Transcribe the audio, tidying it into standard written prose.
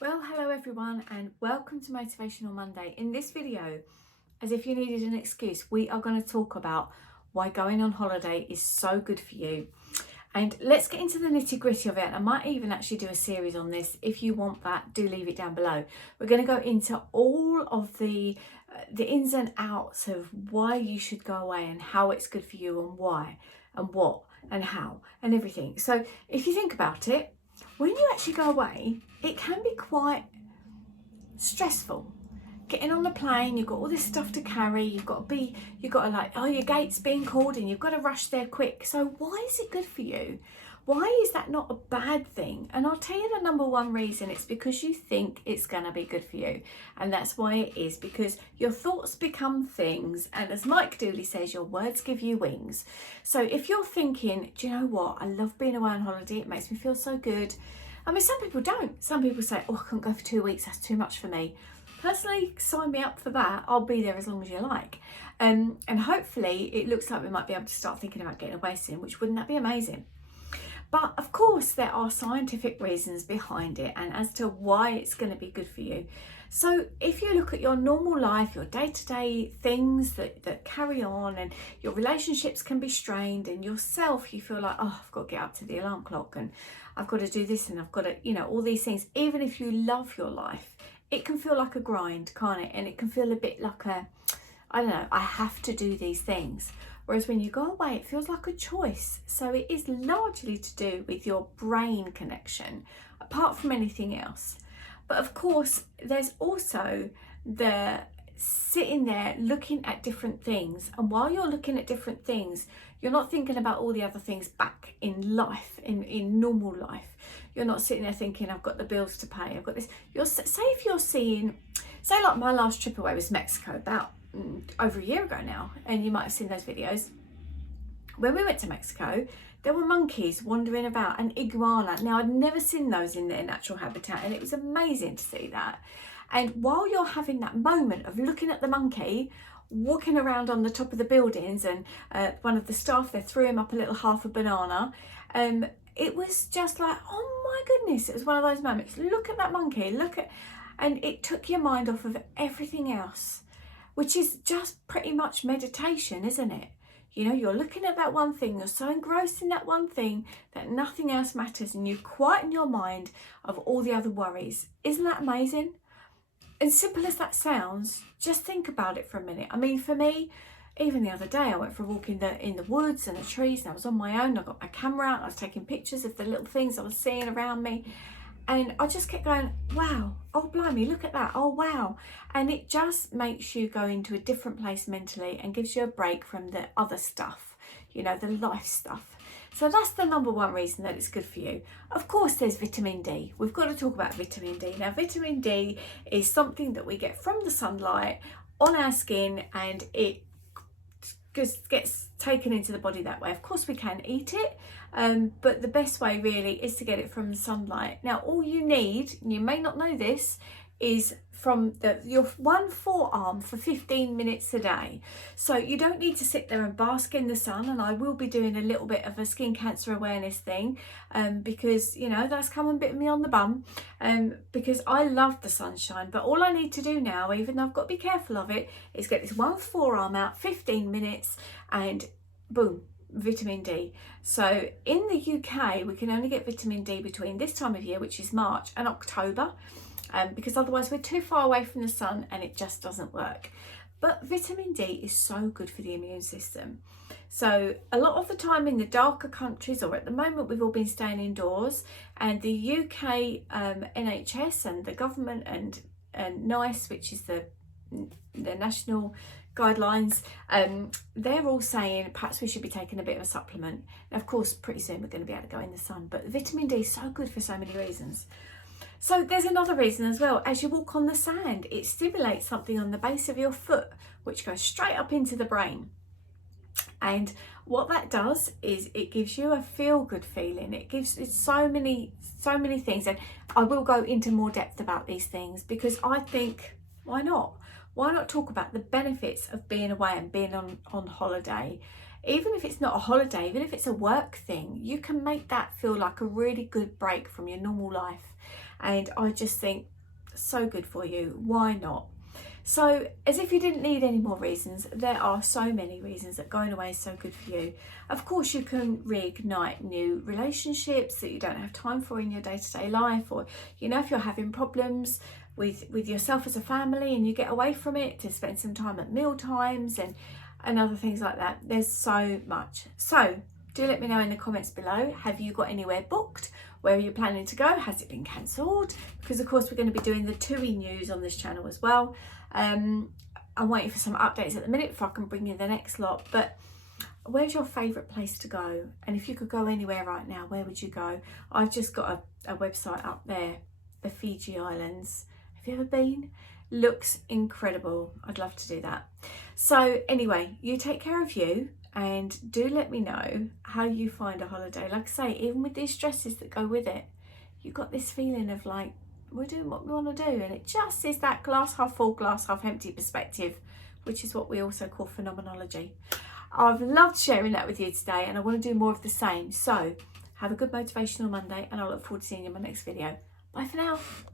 Well, hello everyone and welcome to Motivational Monday. In this video, as if you needed an excuse, we are going to talk about why going on holiday is so good for you. And let's get into the nitty-gritty of it. I might even actually do a series on this. If you want that, do leave it down below. We're going to go into all of the ins and outs of why you should go away and how it's good for you and why and what and how and everything. So if you think about it, when you actually go away, it can be quite stressful. Getting on the plane, you've got all this stuff to carry, you've got to like, oh, your gate's being called and you've got to rush there quick. So why is it good for you? Why is that not a bad thing? And I'll tell you the number one reason. It's because you think it's going to be good for you. And that's why it is, because your thoughts become things. And as Mike Dooley says, your words give you wings. So if you're thinking, do you know what? I love being away on holiday. It makes me feel so good. I mean, some people don't. Some people say, oh, I can't go for 2 weeks. That's too much for me. Personally, sign me up for that. I'll be there as long as you like. And hopefully it looks like we might be able to start thinking about getting away soon, which wouldn't that be amazing? But of course, there are scientific reasons behind it and as to why it's going to be good for you. So if you look at your normal life, your day-to-day things that carry on, and your relationships can be strained, and yourself, you feel like, oh, I've got to get up to the alarm clock and I've got to do this and I've got to, all these things. Even if you love your life, it can feel like a grind, can't it? And it can feel a bit like I don't know, I have to do these things. Whereas when you go away, it feels like a choice. So it is largely to do with your brain connection, apart from anything else. But of course, there's also the sitting there looking at different things. And while you're looking at different things, you're not thinking about all the other things back in life, in normal life. You're not sitting there thinking, I've got the bills to pay, I've got this. Say if you're seeing, say like my last trip away was Mexico, about over a year ago now, and you might have seen those videos. When we went to Mexico, there were monkeys wandering about, an iguana. Now, I'd never seen those in their natural habitat, and it was amazing to see that. And while you're having that moment of looking at the monkey walking around on the top of the buildings, and one of the staff there threw him up a little half a banana, it was just like, oh my goodness, it was one of those moments. Look at that monkey, and it took your mind off of everything else, which is just pretty much meditation, isn't it? You're looking at that one thing, you're so engrossed in that one thing that nothing else matters, and you quieten your mind of all the other worries. Isn't that amazing? And simple as that sounds, just think about it for a minute. I mean, for me, even the other day, I went for a walk in the woods and the trees, and I was on my own. I got my camera out and I was taking pictures of the little things I was seeing around me. And I just kept going, wow, oh blimey, look at that, oh wow. And it just makes you go into a different place mentally and gives you a break from the other stuff, the life stuff. So that's the number one reason that it's good for you. Of course, there's vitamin D. We've got to talk about vitamin D. Now, vitamin D is something that we get from the sunlight on our skin, and it just gets taken into the body that way. Of course, we can eat it, but the best way really is to get it from the sunlight. Now, all you need, and you may not know this, is from your one forearm for 15 minutes a day. So you don't need to sit there and bask in the sun, and I will be doing a little bit of a skin cancer awareness thing, because that's come and bitten me on the bum, because I love the sunshine. But all I need to do now, even though I've got to be careful of it, is get this one forearm out 15 minutes and boom, vitamin D. So in the UK, we can only get vitamin D between this time of year, which is March, and October, because otherwise we're too far away from the sun and it just doesn't work. But vitamin D is so good for the immune system. So a lot of the time in the darker countries, or at the moment, we've all been staying indoors, and the UK NHS and the government and NICE, which is the national guidelines, they're all saying perhaps we should be taking a bit of a supplement. Now, of course, pretty soon we're going to be able to go in the sun, but vitamin D is so good for so many reasons. So there's another reason as well. As you walk on the sand, it stimulates something on the base of your foot, which goes straight up into the brain. And what that does is it gives you a feel-good feeling. It's so many things. And I will go into more depth about these things, because I think, why not? Why not talk about the benefits of being away and being on holiday? Even if it's not a holiday, even if it's a work thing, you can make that feel like a really good break from your normal life. and I just think so good for you. Why not? So, as if you didn't need any more reasons, there are so many reasons that going away is so good for you. Of course, you can reignite new relationships that you don't have time for in your day-to-day life, or if you're having problems with yourself as a family and you get away from it to spend some time at meal times and other things like that. There's so much. So do let me know in the comments below, have you got anywhere booked? Where are you planning to go? Has it been cancelled? Because of course we're going to be doing the TUI news on this channel as well. I'm waiting for some updates at the minute before I can bring you the next lot. But where's your favourite place to go? And if you could go anywhere right now, where would you go? I've just got a website up there, the Fiji Islands. Have you ever been? Looks incredible. I'd love to do that. So anyway, you take care of you, and do let me know how you find a holiday. Like I say, even with these stresses that go with it, you've got this feeling of like, we're doing what we want to do, and it just is that glass half full, glass half empty perspective, which is what we also call phenomenology. I've loved sharing that with you today, and I want to do more of the same. So have a good Motivational Monday, and I look forward to seeing you in my next video. Bye for now.